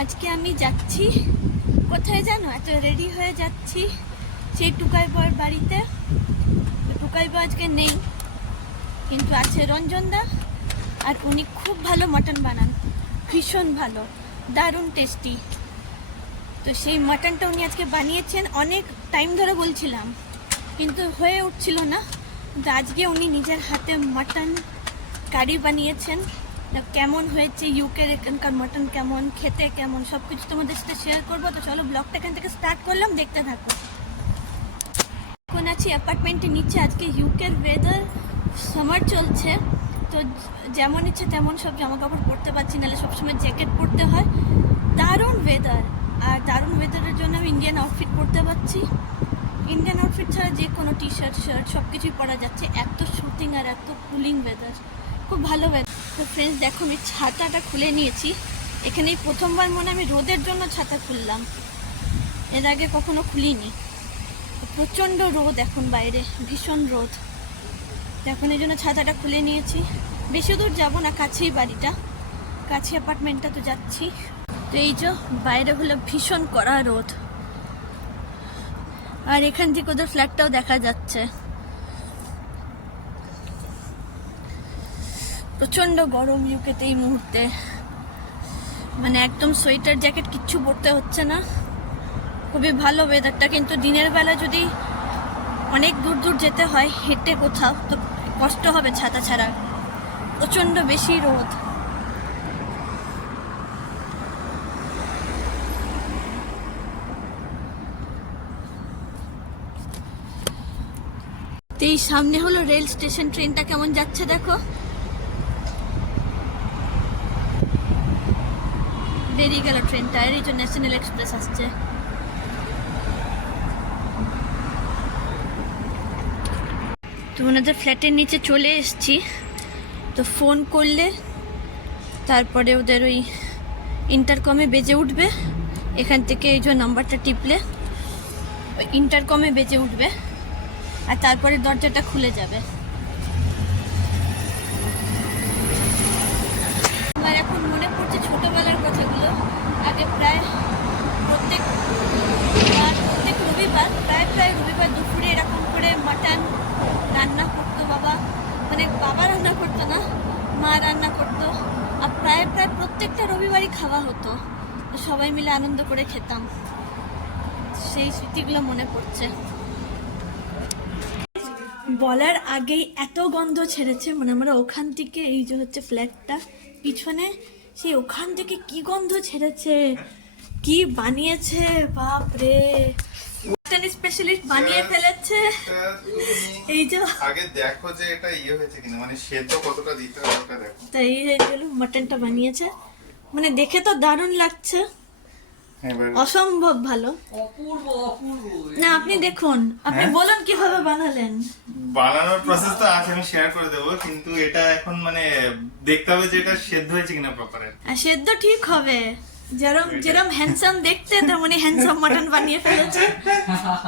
আজকে আমি যাচ্ছি কোথায় জানো, এত রেডি হয়ে যাচ্ছি সেই টুকাই বর বাড়িতে। টুকাই বর আজকে নেই, কিন্তু আছে রঞ্জনদা, আর উনি খুব ভালো মটন বানান, ভীষণ ভালো, দারুণ টেস্টি। তো সেই মটনটা উনি আজকে বানিয়েছেন, অনেক টাইম ধরে বলছিলাম কিন্তু হয়ে উঠছিল না। কিন্তু আজকে উনি নিজের হাতে মটন কারি বানিয়েছেন। কেমন হয়েছে, ইউকের এখানকার মটন কেমন, খেতে কেমন, সব কিছু তোমাদের সাথে শেয়ার করবো। তো চলো ব্লগটা এখান থেকে স্টার্ট করলাম, দেখতে থাকো। এখন আছি অ্যাপার্টমেন্টের নিচে। আজকে ইউকের ওয়েদার সামার চলছে, তো যেমন ইচ্ছে তেমন সব জামা কাপড় পরতে পারছি, নাহলে সবসময় জ্যাকেট পরতে হয়। দারুণ ওয়েদার, আর দারুণ ওয়েদারের জন্য আমি ইন্ডিয়ান আউটফিট পরতে পারছি। ইন্ডিয়ান আউটফিট ছাড়া যে কোনো টি শার্ট শার্ট সব কিছুই পরা যাচ্ছে, এত শুটিং আর এত কুলিং ওয়েদার, খুব ভালো ওয়েদার। তো ফ্রেন্ডস দেখো, আমি ছাতাটা খুলে নিয়েছি। এখানেই প্রথমবার মনে আমি রোদের জন্য ছাতা খুললাম, এর আগে কখনো খুলিনি। প্রচণ্ড রোদ এখন বাইরে, ভীষণ রোদ। এখন এই জন্য ছাতাটা খুলে নিয়েছি। বেশি দূর যাবো না, কাছেই বাড়িটা, কাছে অ্যাপার্টমেন্টটা, তো যাচ্ছি। তো এই যে বাইরে হলো ভীষণ কড়া রোদ, আর এখান থেকে ওদের ফ্ল্যাটটাও দেখা যাচ্ছে। প্রচণ্ড গরম ইউকেতে এই মুহূর্তে, মানে একদম সোয়েটার জ্যাকেট কিচ্ছু পরতে হচ্ছে না, খুবই ভালো ওয়েদারটা। কিন্তু দিনের বেলা যদি অনেক দূর দূর যেতে হয় হেঁটে কোথাও, তো কষ্ট হবে ছাতা ছাড়া, প্রচণ্ড বেশি রোদ। তো এই সামনে হলো রেল স্টেশন, ট্রেনটা কেমন যাচ্ছে দেখো, বেরিয়ে গেল ট্রেনটা। এই যে ন্যাশনাল এক্সপ্রেস আসছে। তো ওনাদের ফ্ল্যাটের নিচে চলে এসেছি। তো ফোন করলে তারপরে ওদের ওই ইন্টারকমে বেজে উঠবে, এখান থেকে এই যে নাম্বারটা টিপলে ইন্টারকমে বেজে উঠবে, আর তারপরে দরজাটা খুলে যাবে। আমার এখন মনে পড়ছে ছোটবেলার কথাগুলো। আগে প্রায় প্রত্যেক রবিবার, প্রায় রবিবার দুপুরে এরকম করে মাটন রান্না করতো বাবা, মানে বাবা রান্না করতো না, মা রান্না করতো, আর প্রায় প্রত্যেকটা রবিবারই খাওয়া হতো। সবাই মিলে আনন্দ করে খেতাম, সেই স্মৃতিগুলো মনে পড়ছে। বলার আগেই এত গন্ধ ছেড়েছে, মানে আমরা ওখান থেকে, এই যে হচ্ছে ফ্ল্যাটটা পিছনে, সেই ওখান থেকে কি গন্ধ ছেড়েছে, কি বানিয়েছে বাপরে, স্পেশালিস্ট বানিয়ে ফেলেছে। এই যে আগে দেখো যে এটা ইয়ে হয়েছে কিনা, মানে সেদ্ধ কতটা দিতে হবে ওটা দেখো। তাই এই হলো মাটনটা বানিয়েছে, মানে দেখে তো দারুণ লাগছে, অসম্ভব ভালো, অপূর্ব অপূর্ব। না আপনি দেখুন, আপনি বলুন কিভাবে বানালেন। বানানোর প্রসেস তো আছে, আমি শেয়ার করে দেবো, কিন্তু এটা এখন মানে দেখতে হবে যে এটা সেদ্ধ হয়েছে কিনা প্রপারে। আর সেদ্ধ ঠিক হবে, যেরকম হ্যান্ডসাম দেখতে তেমনি হ্যান্ডসাম মাটন বানিয়ে ফেলেছে।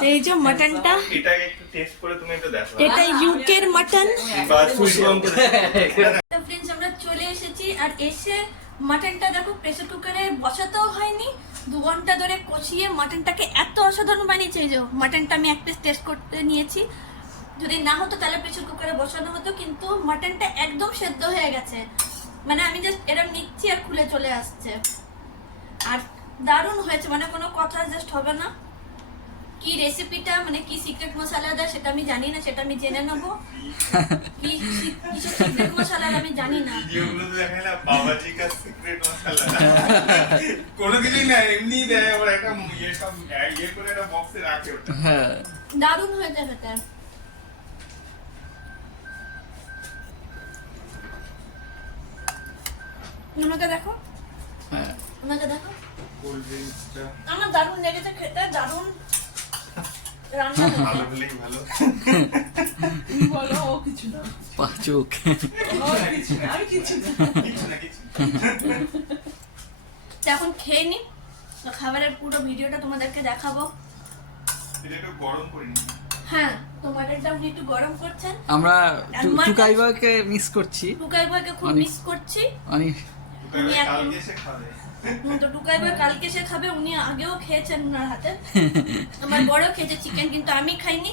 তো এই যে মাটনটা, এটা একটু টেস্ট করে তুমি একটু দেখো, এটা ইউকের মাটন। তো ফ্রেন্ডস আমরা চলে এসেছি, আর এসে মাটনটা দেখো প্রেসার কুকারে বসাতেও হয়নি, 2 ঘন্টা ধরে কষিয়ে মাটনটাকে এত অসাধারণ বানিয়েছে। এই যে মাটনটা আমি একটা টেস্ট করতে নিয়েছি, যদি না হতো তাহলে প্রেসার কুকারে বসানো হতো, কিন্তু মাটনটা একদম সেদ্ধ হয়ে গেছে, মানে আমি জাস্ট এরকম নিচ্ছি আর খুলে চলে আসছে, আর দারুণ হয়েছে, মানে কোনো কথা জাস্ট হবে না। কি রেসিপিটা, মানে কি সিক্রেট মশলা দেয় সেটা আমি জানি না, সেটা আমি জেনে নেবো। কি সিক্রেট মশলা আমি জানি না, ভিডিওগুলো তো দেখাইলা বাবাজি কা সিক্রেট মশলা, কোনো কিছুই না, এমনি দেয়, আবার একটা ইয়ে সব ইয়ে করে একটা বক্সে রাখে ওটা। হ্যাঁ দারুণ হয়েছে খেতে। ওনাকে দেখো, হ্যাঁ ওনাকে দেখো, কোল্ড ড্রিঙ্কসটা আমার দারুণ লেগেছে খেতে, দারুণ রান্না ভালো হলেই ভালো। বলো ও কিছু না, পাচুক কিছু না, আমি কিছু না। কিছু না কিছু তো এখন খেয়ে নি, তো খাবারের পুরো ভিডিওটা তোমাদেরকে দেখাবো। এটা একটু গরম করে নিই। হ্যাঁ, তো মাটনটা উনি একটু গরম করছেন। আমরা টুকাইবাকে মিস করছি, টুকাই বয়কে খুব অনেক- মিস করছি। অনেক উনি এখন কালকে এসে খাবে। তো টুকাই ভাই কালকে সে খাবে, উনি আগেও খেয়েছেন ওনার হাতে। আমার বড় খেয়েছে চিকেন, কিন্তু আমি খাইনি।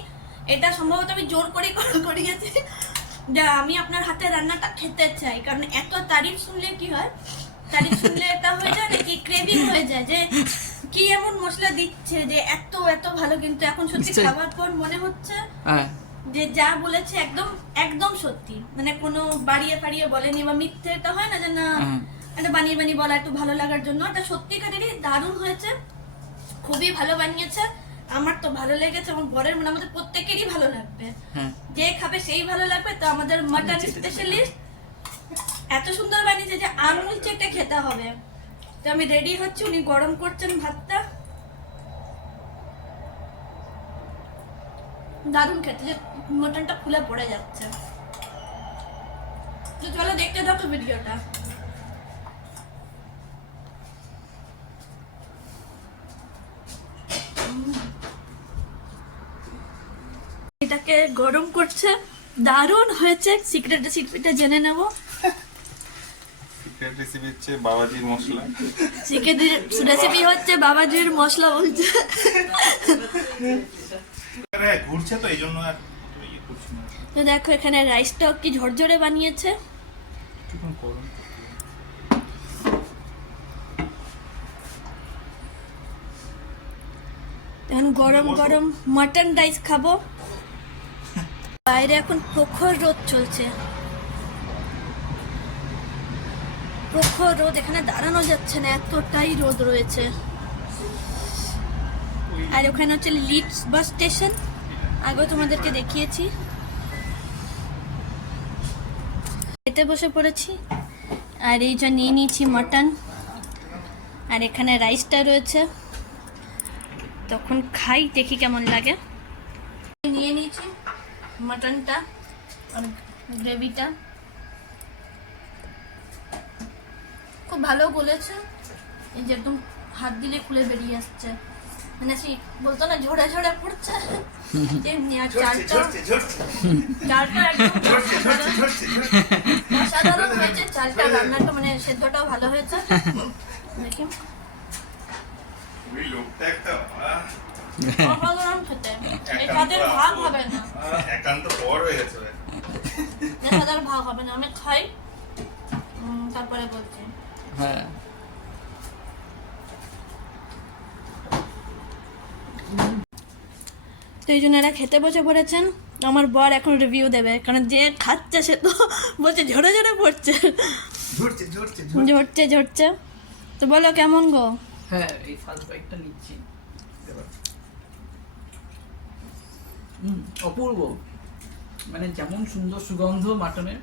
এটা সম্ভবত আমি জোর করে করিয়েছি যে আমি আপনার হাতে রান্নাটা খেতে চাই, কারণ এত তারিফ শুনলে কি হয়, তারিফ শুনলে এটা হয়ে যায় নাকি ক্রেভিং হয়ে যায় যে কি এমন মশলা দিচ্ছে যে এত এত ভালো। কিন্তু এখন সত্যি নিশ্চয়ই। খাওয়ার পর মনে হচ্ছে হ্যাঁ যে যা বলেছে একদম একদম সত্যি, মানে কোনো বাড়িয়ে ফাড়িয়ে বলেনি বা মিথ্যে এটা হয় না যে না হ্যাঁ। এটা বানিয়ে বানিয়ে বলা একটু ভালো লাগার জন্য। এটা সত্যিকারেরই দারুণ হয়েছে, খুবই ভালো বানিয়েছে। আমার তো ভালো লেগেছে, আমার বরের মানে আমাদের প্রত্যেকেরই ভালো লাগবে, হ্যাঁ যে খাবে সেই ভালো লাগবে। তো আমাদের মাটন স্পেশালিস্ট এত সুন্দর বানিয়েছে যে আঙুল চেটে খেতে হবে। তো আমি রেডি হচ্ছি, উনি গরম করছেন ভাতটা, দারুণ খেতে, যে মটনটা খুলে পড়ে যাচ্ছে। তো চলো দেখতে থাকো ভিডিওটা। এটাকে গরম করছে, দারুণ হয়েছে। সিক্রেট রেসিপিটা জেনে নেব। সিক্রেট রেসিপি হচ্ছে বাবাজির মশলা। সিক্রেট রেসিপি হচ্ছে বাবাজির মশলা বলছে। হ্যাঁ ঘুরছে তো এই জন্য আর ইয়ে করছি না। তো দেখো এখানে রাইসটাও কি ঝরঝরে বানিয়েছে। একটু করুন। এখন গরম গরম মাটন রাইস খাবো। বাইরে এখন প্রখর রোদ চলছে, প্রখর রোদ, এখানে দাঁড়ানো যাচ্ছে না, এতটাই রোদ রয়েছে। আর ওখানে হচ্ছে লিডস বাস স্টেশন, আগেও তোমাদেরকে দেখিয়েছি। খেতে বসে পড়েছি, আর এই যে নিয়ে নিয়েছি মাটন, আর এখানে রাইসটা রয়েছে। তখন খাই, দেখি কেমন লাগে। নিয়ে নিয়েছি মাটনটা আর গ্রেভিটা, খুব ভালো গলেছে। এই যে একদম হাত দিলে খুলে বেরিয়ে আসছে, মানে সেই বলতো না ঝোড়া ঝোড়া পড়ছে তেমনি। আর চালটা চালটা একদম অসাধারণ হয়েছে, চালটা রান্নাটা মানে সেদ্ধটাও ভালো হয়েছে। দেখি ওই লোকটা একটা অসাধারণ খেতে, এই খাদের ভাগ হবে না, একান্ত বড় হয়ে গেছে ভাই। এই খাদের ভাগ হবে না। আমি খাই, তারপরে বলছি। হ্যাঁ তো এই জন্য এরা খেতে বসে পড়েছেন। আমার বর এখন রিভিউ দেবে, কারণ যে খাচ্ছে সে তো বলছে ঝরে ঝরে পড়ছে, ঝরছে ঝরছে ঝরছে ঝরছে। তো বলো কেমন গো? হ্যাঁ এই ফার্স্ট বাইকটা নিচ্ছি। অপূর্ব, মানে যেমন সুন্দর সুগন্ধ মাটনের,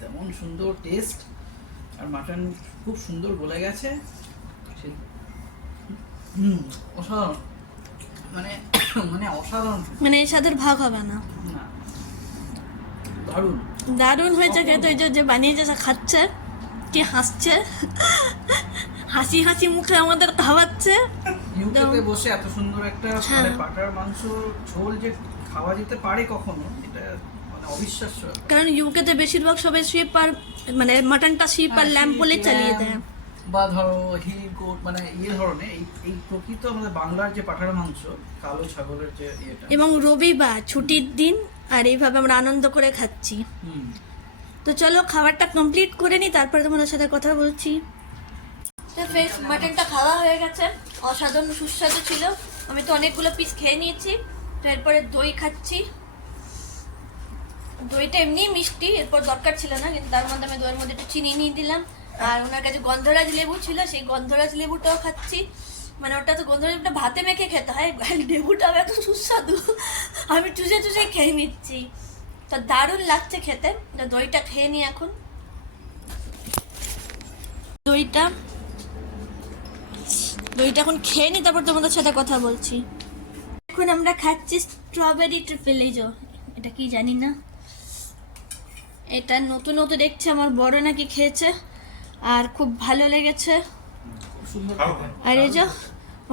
তেমন সুন্দর টেস্ট। আর মাটন খুব সুন্দর গলে গেছে। অসাধারণ, মানে মানে অসাধারণ, মানে এই স্বাদের ভাগ হবে না, না দারুণ। দারুণ হয়েছে খেতে। ওই যে বানিয়েছে সে খাচ্ছে, কি হাসছে, হাসি হাসি মুখে আমাদের খাওয়াচ্ছে। ইউকেতে বসে এত সুন্দর একটা হ্যাঁ। মানে পাটার মাংস ঝোল যে খাওয়া যেতে পারে কখনো, এটা মানে অবিশ্বাস্য। কারণ ইউকেতে বেশিরভাগ সবাই শিপ আর মানে মাটনটা শিপ আর ল্যাম্প বলে চালিয়ে দেয়। বা ধরো হিল গোট, মানে ইয়ে ধরনের এই প্রকৃত আমাদের বাংলার যে পাঠার মাংস, কালো ছাগলের যে ইয়েটা। এবং রবিবার ছুটির দিন, আর এইভাবে আমরা আনন্দ করে খাচ্ছি। হুম। তো চলো খাবারটা কমপ্লিট করে নিই, তারপরে তোমাদের সাথে কথা বলছি। তো ফ্রেশ মাটনটা খাওয়া হয়ে গেছে, অসাধারণ সুস্বাদু ছিল। আমি তো অনেকগুলো পিস খেয়ে নিয়েছি। তো এরপরে দই খাচ্ছি। দইটা এমনি মিষ্টি, এরপর দরকার ছিল না, কিন্তু তার মধ্যে আমি দইয়ের মধ্যে একটু চিনি নিয়ে দিলাম। আর ওনার কাছে গন্ধরাজ লেবু ছিল, সেই গন্ধরাজ লেবুটাও খাচ্ছি। মানে ওটা তো গন্ধরাজ লেবুটা ভাতে মেখে খেতে হয়, লেবুটাও এত সুস্বাদু, আমি চুষে চুষে খেয়ে নিচ্ছি। তো দারুণ লাগছে খেতে। তো দইটা খেয়ে নিই এখন। দইটা এখন খেয়ে নিই, তারপর তোমাদের সাথে কথা বলছি। এখন আমরা খাচ্ছি স্ট্রবেরি ট্রিপল। এই যে এটা কি জানি না, এটা নতুন নতুন দেখছি, আমার বড় নাকি খেয়েছে আর খুব ভালো লেগেছে। খুব সুন্দর। আর এই যে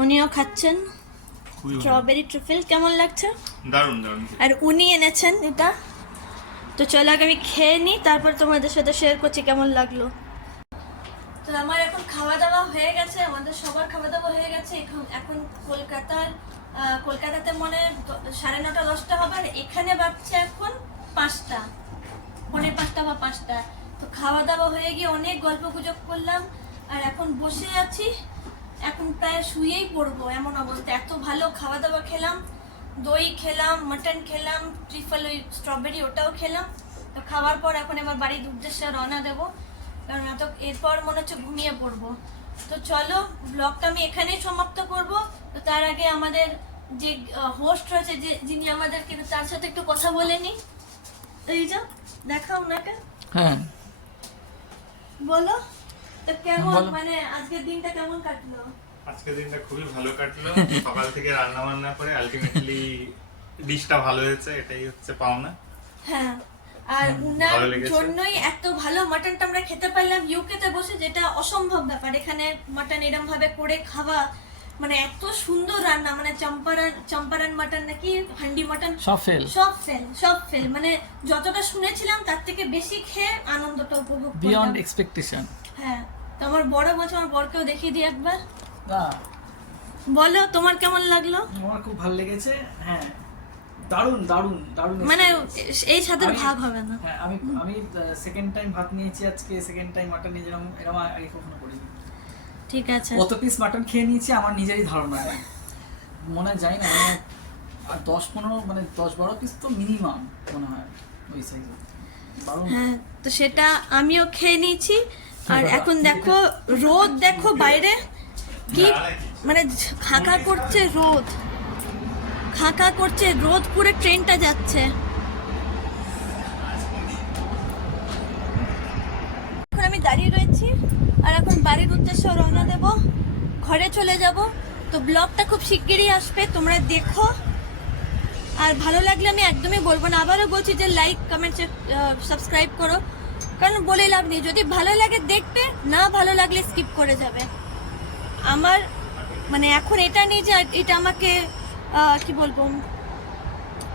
উনিও খাচ্ছেন স্ট্রবেরি ট্রিপল। কেমন লাগছে? দারুণ দারুণ। আর উনি এনেছেন এটা। তো চলো আগে আমি খেয়ে নিই, তারপর তোমাদের সাথে শেয়ার করছি কেমন লাগলো। তো আমার এখন খাওয়া দাওয়া হয়ে গেছে, আমাদের সবার খাওয়া দাওয়া হয়ে গেছে। এখন কলকাতাতে মনে 9:30 10টা হবে, আর এখানে বাজছে এখন 5টা, 4:45 বা 5টা। তো খাওয়া দাওয়া হয়ে গিয়ে অনেক গল্প গুজব করলাম, আর এখন বসে আছি, এখন প্রায় শুয়েই পড়বো এমন অবস্থা। এত ভালো খাওয়া দাওয়া খেলাম, দই খেলাম, মাটন খেলাম, ট্রিফল ওই স্ট্রবেরি ওটাও খেলাম। তো খাওয়ার পর এখন এবার বাড়ির উদ্দেশ্যে রওনা দেবো, কারণ এরপর মনে হচ্ছে ঘুমিয়ে পড়বো। তো চলো ব্লগটা আমি এখানেই সমাপ্ত করব। তো তার আগে আমাদের যে হোস্ট রয়েছে, যিনি আমাদেরকে, তার সাথে একটু কথা বলে নিই। এই যা দেখাও ওনাকে, হ্যাঁ বলো তো কেমন, বলো। মানে আজকের দিনটা কেমন কাটলো? আজকের দিনটা খুবই ভালো কাটলো। সকাল থেকে রান্না বান্না করে আলটিমেটলি ডিশটা ভালো হয়েছে, এটাই হচ্ছে পাওনা। হ্যাঁ, আর উনার ভালো লেগেছে। জন্যই এত ভালো মাটনটা আমরা খেতে পারলাম ইউকেতে বসে, যেটা অসম্ভব ব্যাপার। এখানে মাটন এরম ভাবে করে খাওয়া, মানে এত সুন্দর রান্না, মানে চম্পারন মাটন নাকি হান্ডি মাটন, সব ফেল, মানে যতটা শুনেছিলাম তার থেকে বেশি খেয়ে আনন্দটা উপভোগ বিয়ন্ড করলাম। এক্সপেকটেশন। হ্যাঁ, তো আমার বড় বলছে, আমার বরকেও দেখিয়ে দিই একবার। বলো তোমার কেমন লাগলো? আমার খুব ভালো লেগেছে। হ্যাঁ, দারুণ দারুণ দারুণ। মানে experience। এই সাথে আমি- ভাগ হবে না। হ্যাঁ, আমি সেকেন্ড টাইম ভাত নিয়েছি আজকে, সেকেন্ড টাইম মাটন নিয়ে এরকম আগে কখনো করিনি। ঠিক আছে, কত পিস মাটন খেয়ে নিয়েছি আমার নিজেরই ধারণা নেই, মনে যায় না, মানে আর 10-15 মানে 10-12 পিস তো মিনিমাম মনে হয় ওই সাইজে। দারুণ। হ্যাঁ, তো সেটা আমিও খেয়ে নিয়েছি। আর এখন দেখো রোদ, দেখো বাইরে কি মানে খাকা করছে রোদ, খাকা করছে রোদ, পুরো ট্রেনটা যাচ্ছে। এখন আমি দাঁড়িয়ে রয়েছি, আর এখন বাড়ির উদ্দেশ্যে রওনা দেব, ঘরে চলে যাব। তো ব্লগটা খুব শিগগিরই আসবে, তোমরা দেখো। আর ভালো লাগলে আমি একদমই বলবো না, আবারও বলছি যে লাইক কমেন্ট সাবস্ক্রাইব করো, কারণ বলে লাভ নেই। যদি ভালো লাগে দেখবে, না ভালো লাগলে স্কিপ করে যাবে। আমার মানে এখন এটা নেই যে এটা আমাকে কি বলবো,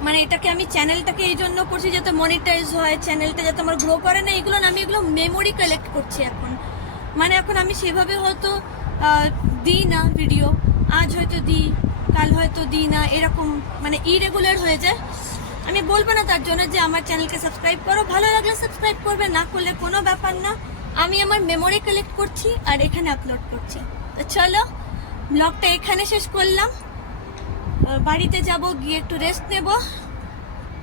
মানে এটাকে আমি চ্যানেলটাকে এই জন্য করছি যাতে মনিটাইজ হয়, চ্যানেলটা যাতে আমার গ্রো করে না, এগুলো না, আমি এগুলো মেমোরি কালেক্ট করছি এখন। মানে এখন আমি সেভাবে হয়তো দিই না ভিডিও, আজ হয়তো দিই, কাল হয়তো দিই না, এরকম মানে ইরেগুলার হয়ে যায়। আমি বলবো না তার জন্য যে আমার চ্যানেলকে সাবস্ক্রাইব করো, ভালো লাগলে সাবস্ক্রাইব করবে, না করলে কোনো ব্যাপার না। আমি আমার মেমোরি কালেক্ট করছি আর এখানে আপলোড করছি। তো চলো ব্লগটা এখানে শেষ করলাম, বাড়িতে যাব, গিয়ে একটু রেস্ট নেব।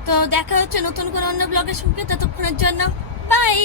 তো দেখা হচ্ছে নতুন কোনো অন্য ব্লগের সঙ্গে, ততক্ষণের জন্য বাই।